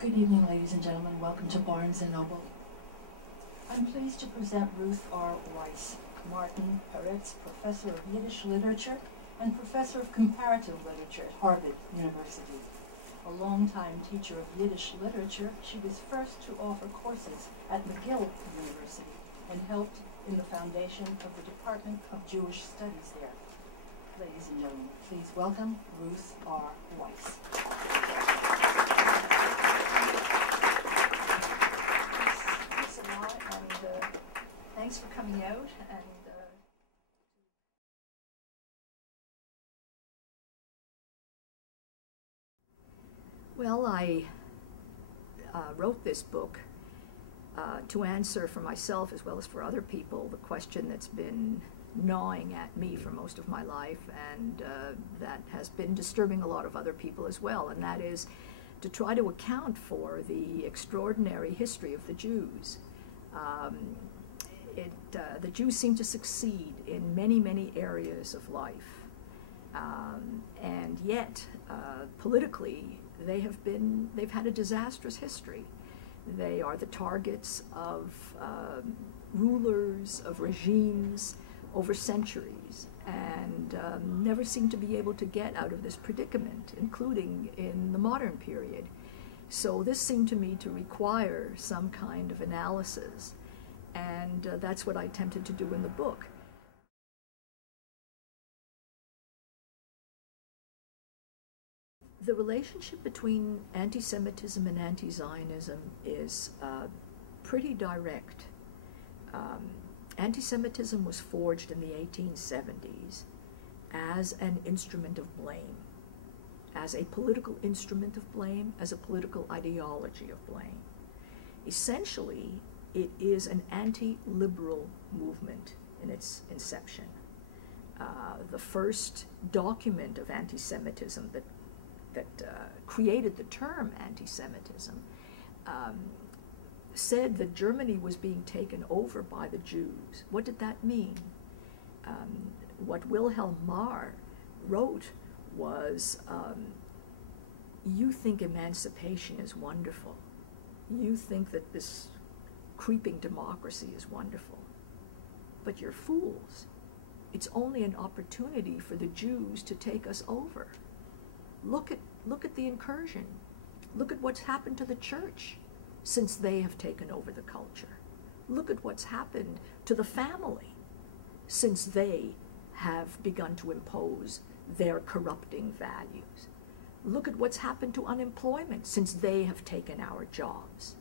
Good evening, ladies and gentlemen. Welcome to Barnes & Noble. I'm pleased to present Ruth R. Wisse, Martin Peretz Professor of Yiddish Literature and Professor of Comparative Literature at Harvard University. A longtime teacher of Yiddish literature, she was first to offer courses at McGill University and helped in the foundation of the Department of Jewish Studies there. Ladies and gentlemen, please welcome Ruth R. Wisse. Thanks for coming out. Well, I wrote this book to answer for myself as well as for other people the question that's been gnawing at me for most of my life, and that has been disturbing a lot of other people as well, and that is to try to account for the extraordinary history of the Jews. The Jews seem to succeed in many, many areas of life, and yet politically they've had a disastrous history. They are the targets of rulers, of regimes over centuries, and never seem to be able to get out of this predicament, including in the modern period. So this seemed to me to require some kind of analysis, and that's what I attempted to do in the book. The relationship between anti-Semitism and anti-Zionism is pretty direct. Anti-Semitism was forged in the 1870s as an instrument of blame, as a political instrument of blame, as a political ideology of blame. Essentially, it is an anti-liberal movement in its inception. The first document of anti-Semitism that created the term anti-Semitism said that Germany was being taken over by the Jews. What did that mean? What Wilhelm Marr wrote was, you think emancipation is wonderful. You think that this creeping democracy is wonderful, but you're fools. It's only an opportunity for the Jews to take us over. Look at the incursion. Look at what's happened to the church since they have taken over the culture. Look at what's happened to the family since they have begun to impose their corrupting values. Look at what's happened to unemployment since they have taken our jobs.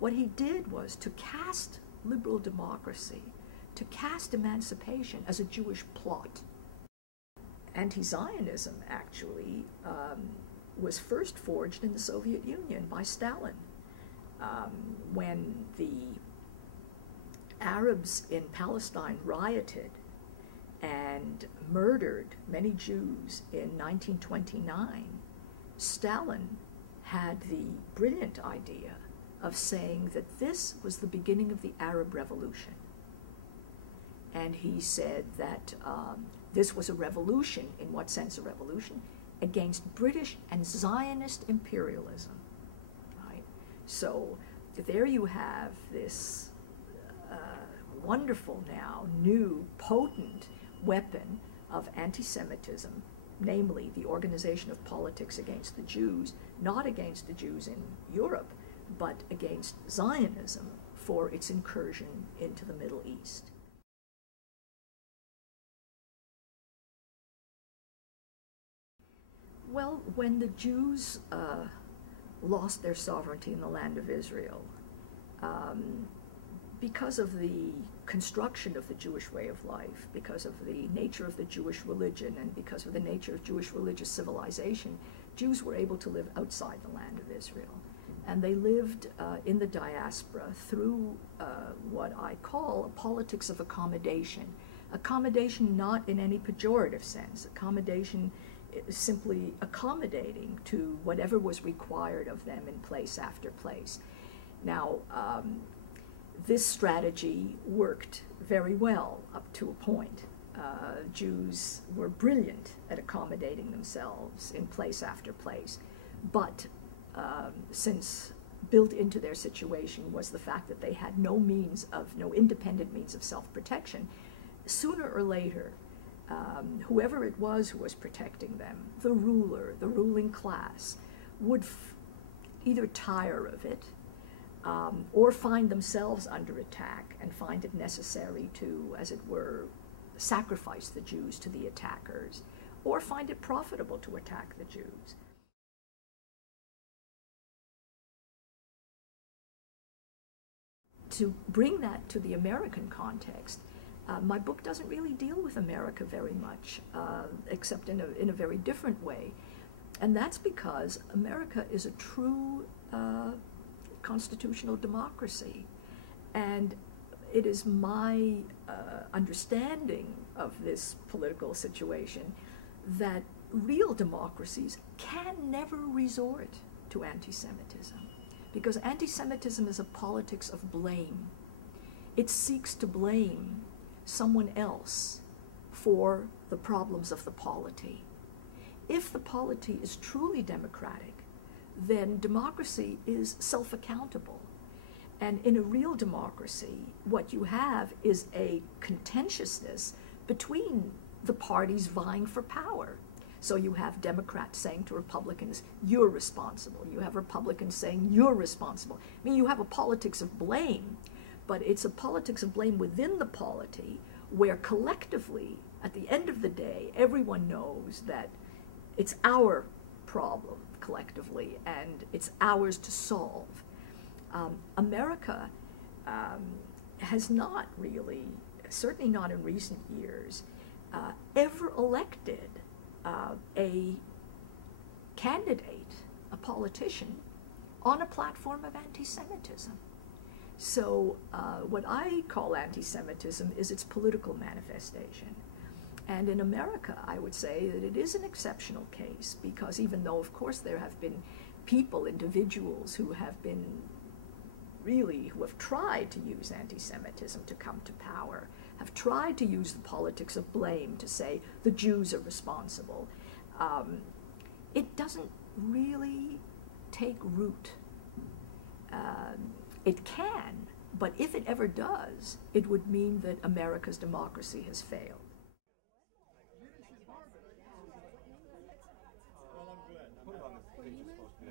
What he did was to cast liberal democracy, to cast emancipation as a Jewish plot. Anti-Zionism, actually, was first forged in the Soviet Union by Stalin. When the Arabs in Palestine rioted and murdered many Jews in 1929, Stalin had the brilliant idea of saying that this was the beginning of the Arab Revolution. And he said that this was a revolution. In what sense a revolution? Against British and Zionist imperialism. Right? So there you have this wonderful now, new, potent weapon of anti-Semitism, namely the organization of politics against the Jews, not against the Jews in Europe, but against Zionism for its incursion into the Middle East. Well, when the Jews lost their sovereignty in the land of Israel, because of the construction of the Jewish way of life, because of the nature of the Jewish religion, and because of the nature of Jewish religious civilization, Jews were able to live outside the land of Israel. And they lived in the diaspora through what I call a politics of accommodation. Accommodation not in any pejorative sense. Accommodation is simply accommodating to whatever was required of them in place after place. Now, this strategy worked very well up to a point. Jews were brilliant at accommodating themselves in place after place. But since built into their situation was the fact that they had no independent means of self-protection, sooner or later, whoever it was who was protecting them, the ruler, the ruling class, would either tire of it or find themselves under attack and find it necessary to, as it were, sacrifice the Jews to the attackers, or find it profitable to attack the Jews. To bring that to the American context, my book doesn't really deal with America very much, except in a very different way. And that's because America is a true constitutional democracy. And it is my understanding of this political situation that real democracies can never resort to anti-Semitism, because anti-Semitism is a politics of blame. It seeks to blame someone else for the problems of the polity. If the polity is truly democratic, then democracy is self-accountable. And in a real democracy, what you have is a contentiousness between the parties vying for power. So you have Democrats saying to Republicans, you're responsible. You have Republicans saying, you're responsible. I mean, you have a politics of blame, but it's a politics of blame within the polity where collectively, at the end of the day, everyone knows that it's our problem collectively and it's ours to solve. America has not really, certainly not in recent years, ever elected a candidate, a politician, on a platform of anti-Semitism. So what I call anti-Semitism is its political manifestation. And in America, I would say that it is an exceptional case, because even though, of course, there have been people, individuals who have tried to use anti-Semitism to come to power, have tried to use the politics of blame to say the Jews are responsible. It doesn't really take root. It can, but if it ever does, it would mean that America's democracy has failed. Well, I'm glad. Put it on the page you're supposed to be.